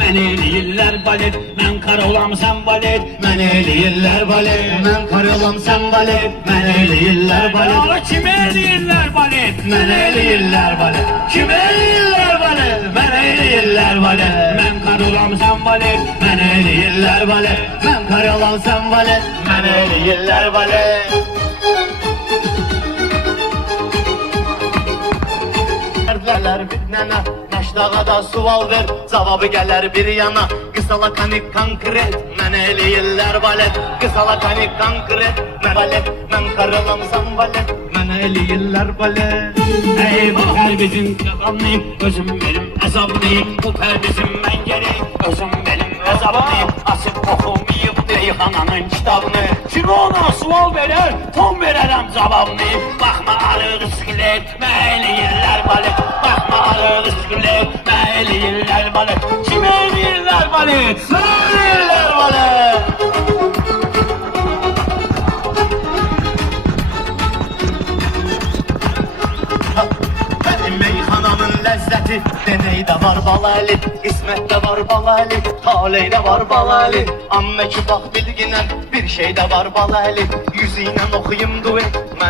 Mən eləyirlər balet, mən kar olam sən balet. Mən eləyirlər balet, mən kar olam sən balet. Mən eləyirlər balet. Ama kime eləyirlər balet? Mən eləyirlər balet. Kime eləyirlər balet? Mən eləyirlər balet. Mən kar olam sən balet. Mən eləyirlər balet. Mən kar olam sən balet. Mən eləyirlər balet. Verlər bir nənə, məşdağa da sual ver, cavabı gələr bir yana. Qısala kanik konkret, mən eləyirlər balet. Qısala kanik konkret, mən balet, mən karalamsam balet. Mən eləyirlər balet. Ey bu pərbizin qazanlayım, özüm benim əzablıyım. Bu pərbizin mən gerek, özüm benim əzablıyım. Açıb oxumayıb Reyhananın kitabını. Kimi ona sual verər, ton verərəm cavabını. Baxma arıq iskelet, mən eləyirlər balet. Baxma arıq iskelet, mən eləyirlər balet. Kim eləyirlər balet? Mən eləyirlər balet. Mənim meyxanamın ləzzəti deneydə var balali, qismətdə var balali, taleydə var balali. Amma ki bax bilginən bir şeydə var balali. Yüzü ilə oxuyum duet, mənə